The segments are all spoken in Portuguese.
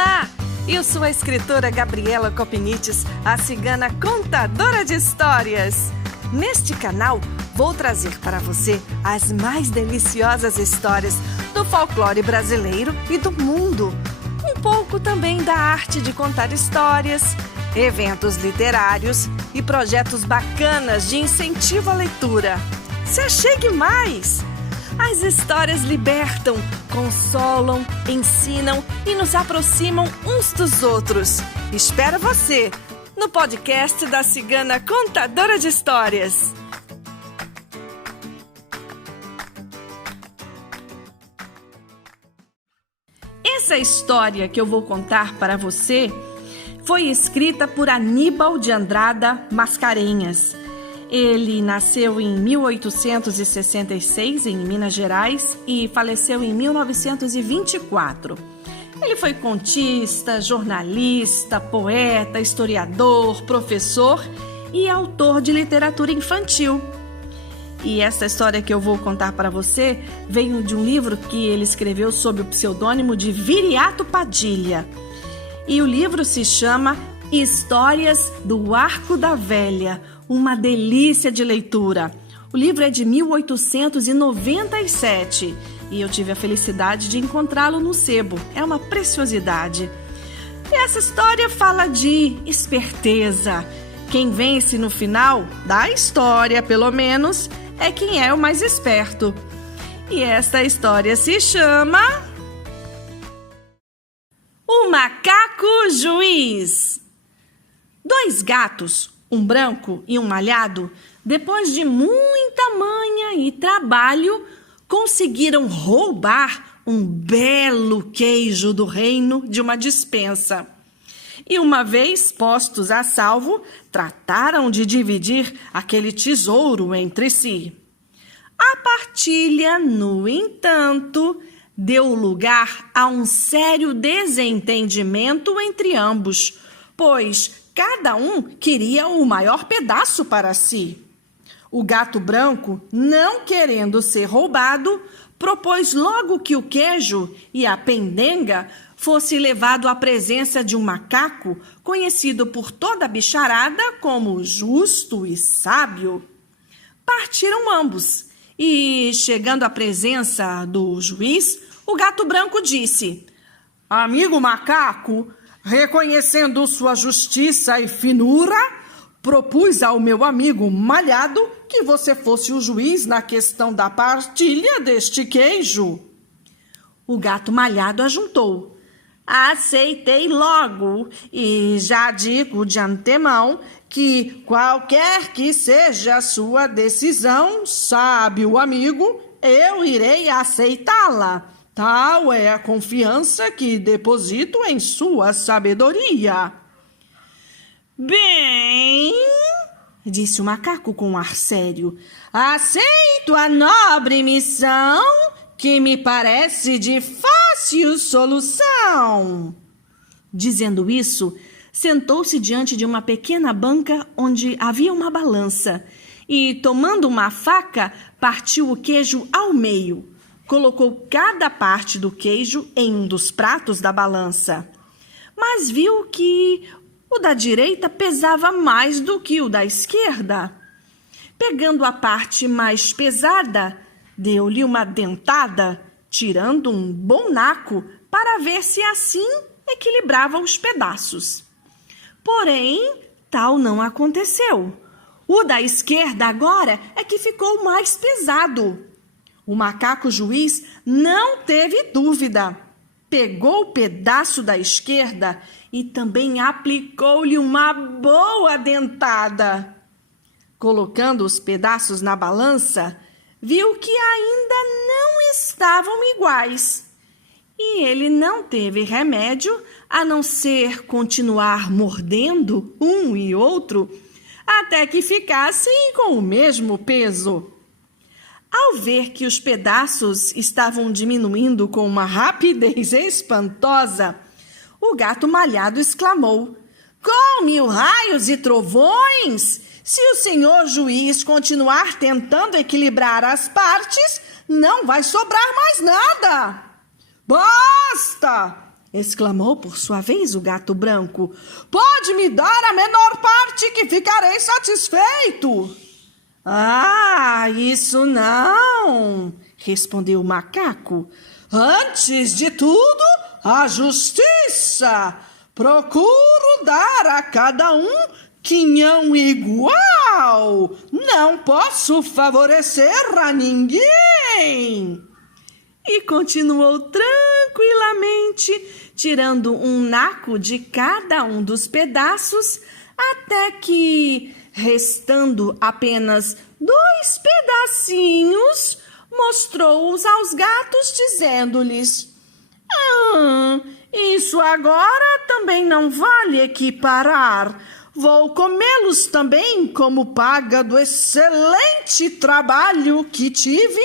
Olá! Eu sou a escritora Gabriela Copinites, a cigana contadora de histórias. Neste canal, vou trazer para você as mais deliciosas histórias do folclore brasileiro e do mundo. Um pouco também da arte de contar histórias, eventos literários e projetos bacanas de incentivo à leitura. Se achegue mais! As histórias libertam, consolam, ensinam e nos aproximam uns dos outros. Espero você no podcast da Cigana Contadora de Histórias. Essa história que eu vou contar para você foi escrita por Aníbal de Andrada Mascarenhas. Ele nasceu em 1866 em Minas Gerais e faleceu em 1924. Ele foi contista, jornalista, poeta, historiador, professor e autor de literatura infantil. E essa história que eu vou contar para você veio de um livro que ele escreveu sob o pseudônimo de Viriato Padilha. E o livro se chama Histórias do Arco da Velha, uma delícia de leitura. O livro é de 1897 e eu tive a felicidade de encontrá-lo no sebo. É uma preciosidade. E essa história fala de esperteza. Quem vence no final da história, pelo menos, é quem é o mais esperto. E esta história se chama O Macaco Juiz. Dois gatos, um branco e um malhado, depois de muita manha e trabalho, conseguiram roubar um belo queijo do reino de uma despensa. E uma vez postos a salvo, trataram de dividir aquele tesouro entre si. A partilha, no entanto, deu lugar a um sério desentendimento entre ambos, pois cada um queria o maior pedaço para si. O gato branco, não querendo ser roubado, propôs logo que o queijo e a pendenga fosse levado à presença de um macaco conhecido por toda a bicharada como justo e sábio. Partiram ambos e, chegando à presença do juiz, o gato branco disse: "Amigo macaco, reconhecendo sua justiça e finura, propus ao meu amigo malhado que você fosse o juiz na questão da partilha deste queijo." O gato malhado ajuntou: "Aceitei logo e já digo de antemão que qualquer que seja a sua decisão, sábio amigo, eu irei aceitá-la. Tal é a confiança que deposito em sua sabedoria." "Bem," disse o macaco com um ar sério, "aceito a nobre missão, que me parece de fácil solução." Dizendo isso, sentou-se diante de uma pequena banca onde havia uma balança e, tomando uma faca, partiu o queijo ao meio. Colocou cada parte do queijo em um dos pratos da balança, mas viu que o da direita pesava mais do que o da esquerda. Pegando a parte mais pesada, deu-lhe uma dentada, tirando um bom naco para ver se assim equilibrava os pedaços. Porém, tal não aconteceu. O da esquerda agora é que ficou mais pesado. O macaco juiz não teve dúvida. Pegou o pedaço da esquerda e também aplicou-lhe uma boa dentada. Colocando os pedaços na balança, viu que ainda não estavam iguais. E ele não teve remédio a não ser continuar mordendo um e outro até que ficassem com o mesmo peso. Ao ver que os pedaços estavam diminuindo com uma rapidez espantosa, o gato malhado exclamou: "Com 1000 raios e trovões! Se o senhor juiz continuar tentando equilibrar as partes, não vai sobrar mais nada." "Basta!" exclamou por sua vez o gato branco. Pode me dar a menor parte que ficarei satisfeito. Ah, isso não, respondeu o macaco. Antes de tudo, a justiça. Procuro dar a cada um quinhão igual. Não posso favorecer a ninguém. E continuou tranquilamente, tirando um naco de cada um dos pedaços, até que, restando apenas 2 pedacinhos, mostrou-os aos gatos, dizendo-lhes: isso agora também não vale equiparar. Vou comê-los também como paga do excelente trabalho que tive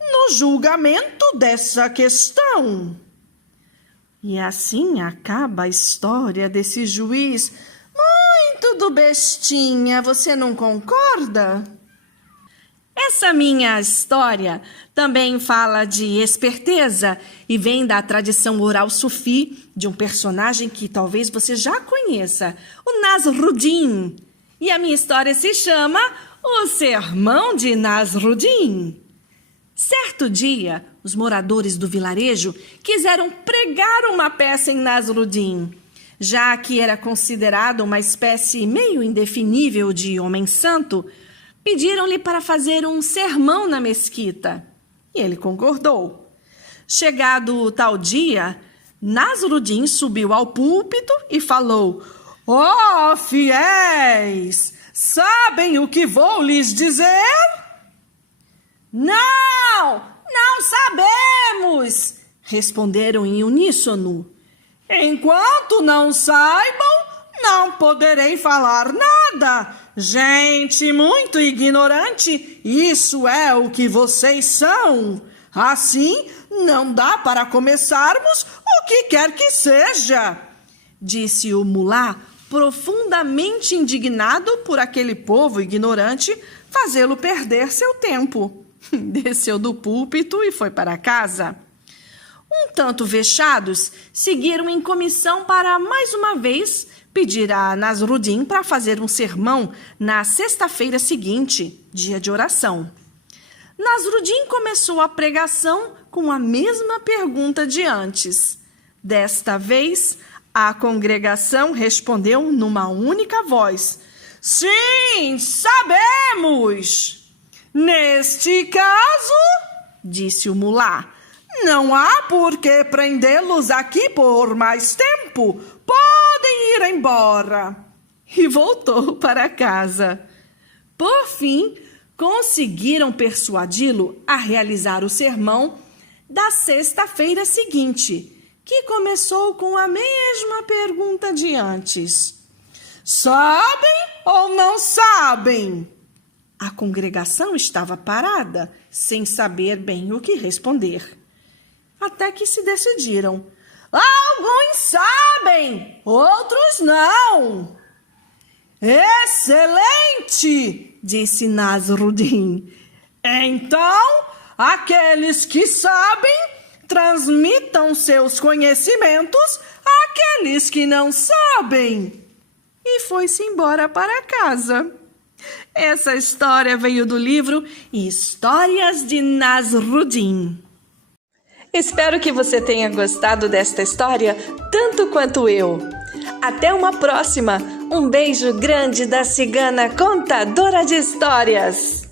no julgamento dessa questão. E assim acaba a história desse juiz muito do bestinha, você não concorda? Essa minha história também fala de esperteza e vem da tradição oral sufi de um personagem que talvez você já conheça, o Nasruddin. E a minha história se chama O Sermão de Nasruddin. Certo dia, os moradores do vilarejo quiseram pregar uma peça em Nasruddin, já que era considerado uma espécie meio indefinível de homem santo. Pediram-lhe para fazer um sermão na mesquita, e ele concordou. Chegado tal dia, Nasruddin subiu ao púlpito e falou: Ó fiéis, sabem o que vou lhes dizer? Não sabemos, responderam em uníssono. Enquanto não saibam, não poderei falar nada. Gente muito ignorante, isso é o que vocês são. Assim, não dá para começarmos o que quer que seja, disse o mulá, profundamente indignado por aquele povo ignorante fazê-lo perder seu tempo. Desceu do púlpito e foi para casa. Um tanto vexados, seguiram em comissão para, mais uma vez, pedir a Nasruddin para fazer um sermão na sexta-feira seguinte, dia de oração. Nasruddin começou a pregação com a mesma pergunta de antes. Desta vez, a congregação respondeu numa única voz: Sim, sabemos! Neste caso, disse o mulá, não há por que prendê-los aqui por mais tempo. Podem ir embora. E voltou para casa. Por fim, conseguiram persuadi-lo a realizar o sermão da sexta-feira seguinte, que começou com a mesma pergunta de antes. Sabem ou não sabem? A congregação estava parada, sem saber bem o que responder. Até que se decidiram. Alguns sabem, outros não. Excelente, disse Nasruddin. Então, aqueles que sabem, transmitam seus conhecimentos àqueles que não sabem. E foi-se embora para casa. Essa história veio do livro Histórias de Nasruddin. Espero que você tenha gostado desta história tanto quanto eu. Até uma próxima. Um beijo grande da cigana contadora de histórias.